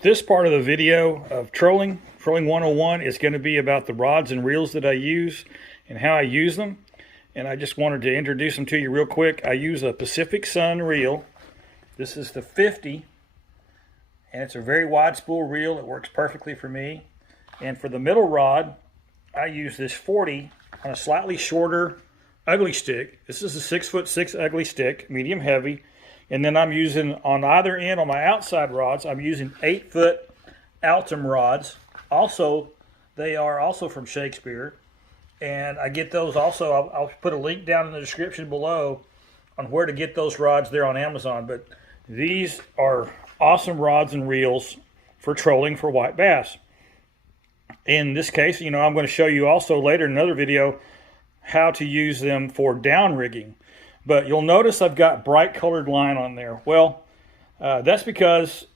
this part of the video of trolling 101 is going to be about the rods and reels that I use and how I use them. And I just wanted to introduce them to you real quick. I use a Piscifun reel. This is the 50, and it's a very wide spool reel. It works perfectly for me. And for the middle rod, I use this 40 on a slightly shorter ugly stick. This is a 6'6" ugly stick, medium heavy. And then I'm using on either end on my outside rods, I'm using 8-foot Altum rods. Also, they are also from Shakespeare. And I get those also, I'll put a link down in the description below on where to get those rods there on Amazon. But these are awesome rods and reels for trolling for white bass. In this case, you know, I'm going to show you also later in another video how to use them for down rigging. But you'll notice I've got bright colored line on there. Well, that's because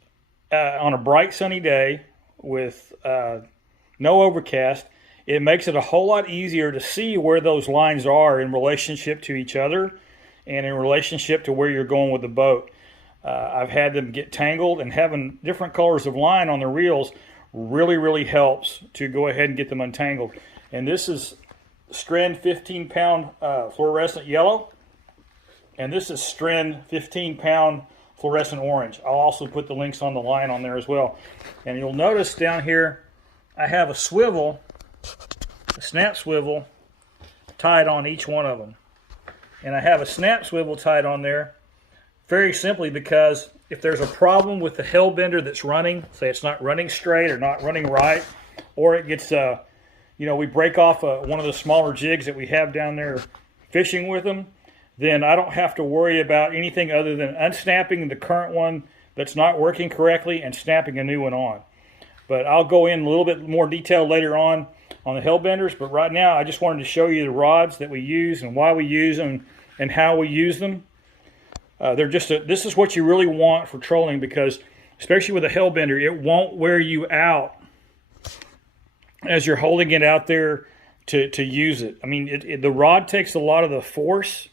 on a bright sunny day with no overcast, it makes it a whole lot easier to see where those lines are in relationship to each other and in relationship to where you're going with the boat. I've had them get tangled, and having different colors of line on the reels really helps to go ahead and get them untangled. And this is Stren 15-pound fluorescent yellow, and this is Stren 15-pound fluorescent orange. I'll also put the links on the line on there as well. And you'll notice down here I have a swivel, a snap swivel tied on each one of them. And I have a snap swivel tied on there very simply because if there's a problem with the Hellbender that's running, say it's not running straight or not running right, or it gets, you know, we break off one of the smaller jigs that we have down there fishing with them, then I don't have to worry about anything other than unsnapping the current one that's not working correctly and snapping a new one on. But I'll go in a little bit more detail later on the Hellbenders, but right now I just wanted to show you the rods that we use and why we use them and how we use them. They're just this is what you really want for trolling, because especially with a Hellbender, it won't wear you out as you're holding it out there to use it. I mean, the rod takes a lot of the force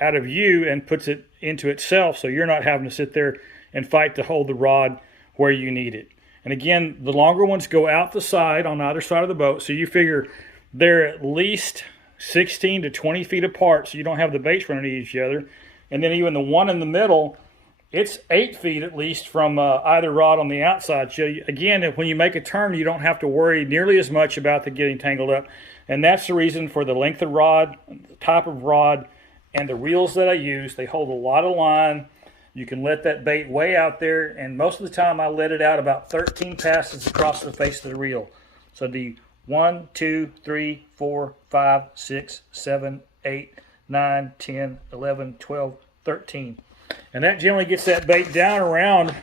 out of you and puts it into itself, so you're not having to sit there and fight to hold the rod where you need it. And again, the longer ones go out the side on either side of the boat, so you figure they're at least 16 to 20 feet apart, so you don't have the baits running into each other. And then even the one in the middle, it's 8 feet at least from either rod on the outside. So again, when you make a turn, you don't have to worry nearly as much about the getting tangled up. And that's the reason for the length of rod, the type of rod, and the reels that I use. They hold a lot of line. You can let that bait way out there, and most of the time I let it out about 13 passes across the face of the reel. So the 1, 2, 3, 4, 5, 6, 7, 8, 9, 10, 11, 12, 13. And that generally gets that bait down around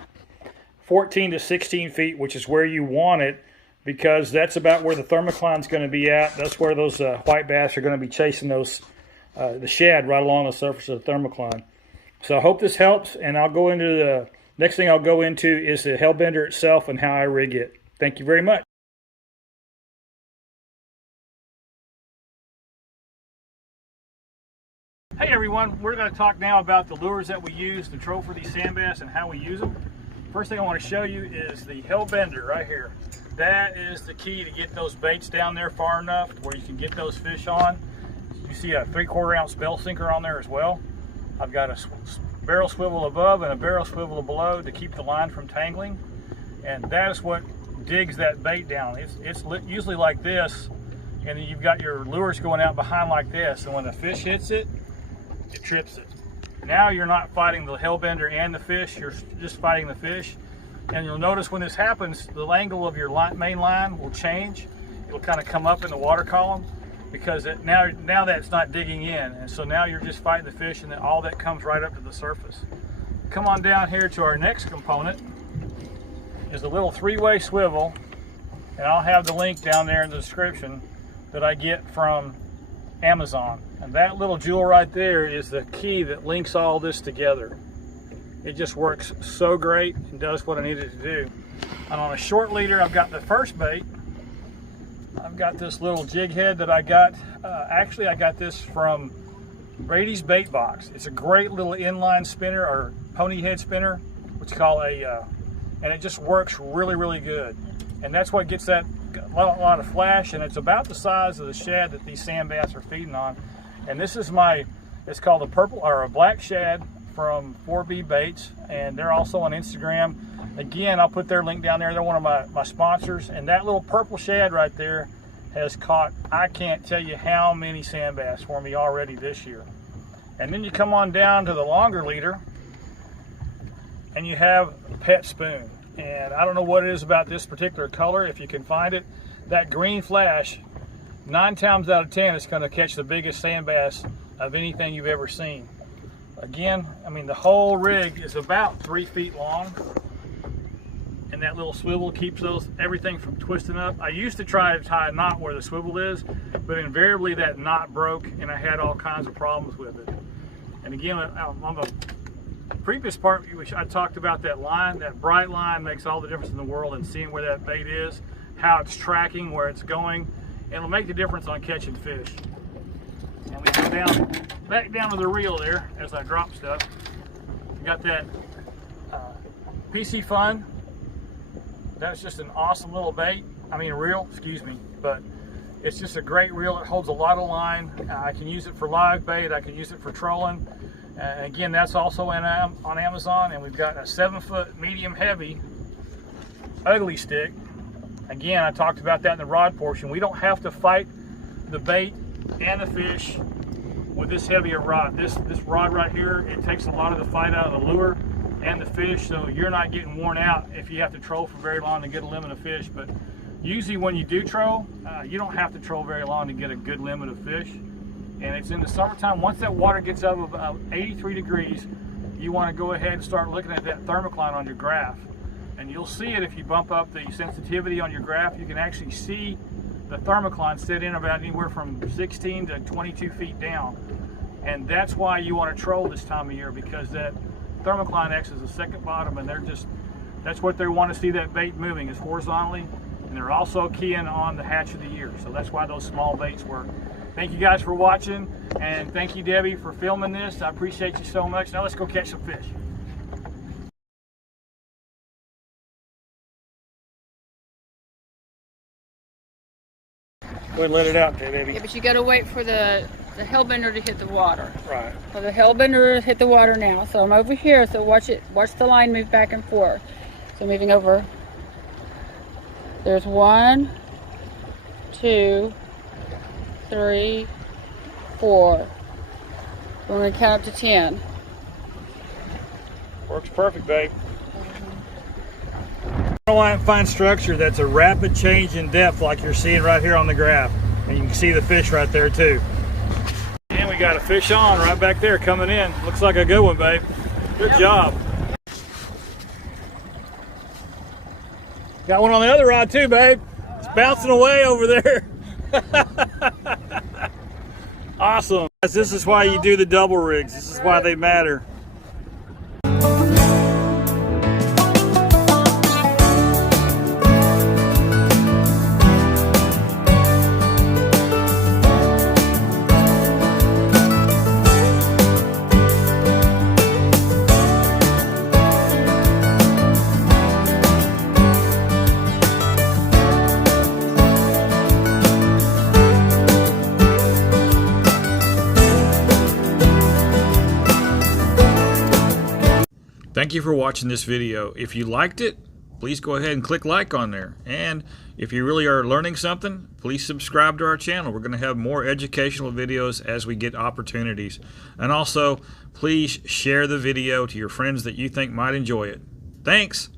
14 to 16 feet, which is where you want it, because that's about where the thermocline's going to be at. That's where those white bass are going to be chasing those the shad right along the surface of the thermocline. So I hope this helps, and I'll go into the next thing I'll go into is the Hellbender itself and how I rig it. Thank you very much. Hey everyone, we're going to talk now about the lures that we use to troll for these sand bass and how we use them. First thing I want to show you is the Hellbender right here. That is the key to get those baits down there far enough where you can get those fish on. You see a 3/4 ounce bell sinker on there as well. I've got a barrel swivel above and a barrel swivel below to keep the line from tangling, and that is what digs that bait down. It's usually like this, and then you've got your lures going out behind like this, and when the fish hits it, it trips it. Now you're not fighting the Hellbender and the fish, you're just fighting the fish. And you'll notice when this happens, the angle of your main line will change. It'll kind of come up in the water column, because now that's not digging in, and so now you're just fighting the fish, and then all that comes right up to the surface. Come on down here to our next component is the little 3-way swivel, and I'll have the link down there in the description that I get from Amazon. And that little jewel right there is the key that links all this together. It just works so great and does what I need it to do. And on a short leader, I've got the first bait. I've got this little jig head that I got. Actually, I got this from Brady's bait box. It's a great little inline spinner or pony head spinner, which is called a and it just works really, really good. And that's what gets that lot of flash, and it's about the size of the shad that these sand bass are feeding on. And this is it's called a purple or a black shad from 4B Baits, and they're also on Instagram. Again, I'll put their link down there. They're one of my sponsors, and that little purple shad right there has caught, I can't tell you how many sand bass for me already this year. And then you come on down to the longer leader, and you have Pet Spoon. And I don't know what it is about this particular color. If you can find it, that green flash, 9 times out of 10, it's going to catch the biggest sand bass of anything you've ever seen. Again, I mean, the whole rig is about 3 feet long, and that little swivel keeps everything from twisting up. I used to try to tie a knot where the swivel is, but invariably that knot broke, and I had all kinds of problems with it. And again, on the previous part, I talked about that line. That bright line makes all the difference in the world in seeing where that bait is, how it's tracking, where it's going, and it'll make the difference on catching fish. And we go back down to the reel there as I drop stuff. We got that Piscifun. That's just an awesome little bait. I mean reel, excuse me, but it's just a great reel. It holds a lot of line. I can use it for live bait. I can use it for trolling. Again, that's also on Amazon, and we've got a 7-foot medium heavy ugly stick. Again, I talked about that in the rod portion. We don't have to fight the bait and the fish with this heavier rod. This rod right here, it takes a lot of the fight out of the lure and the fish, so you're not getting worn out if you have to troll for very long to get a limit of fish. But usually when you do troll, you don't have to troll very long to get a good limit of fish. And it's in the summertime. Once that water gets up about 83 degrees, you want to go ahead and start looking at that thermocline on your graph. And you'll see it if you bump up the sensitivity on your graph. You can actually see the thermocline sit in about anywhere from 16 to 22 feet down. And that's why you want to troll this time of year, because that thermocline acts as a second bottom, and that's what they want to see, that bait moving, is horizontally. And they're also keying on the hatch of the year. So that's why those small baits work. Thank you guys for watching, and thank you, Debbie, for filming this. I appreciate you so much. Now let's go catch some fish. Go ahead and let it out there, Debbie. Yeah, but you got to wait for the Hellbender to hit the water. Right. So the Hellbender hit the water now. So I'm over here. So watch the line move back and forth. So moving over. There's 1, 2, 3, 4. We're going to count up to 10. Works perfect, babe. I want to find structure that's a rapid change in depth like you're seeing right here on the graph. And you can see the fish right there too. And we got a fish on right back there coming in. Looks like a good one, babe. Good job. Got one on the other rod too, babe. It's bouncing away over there. Awesome. This is why you do the double rigs. This is why they matter. Thank you for watching this video. If you liked it, please go ahead and click like on there. And if you really are learning something, please subscribe to our channel. We're going to have more educational videos as we get opportunities. And also, please share the video to your friends that you think might enjoy it. Thanks.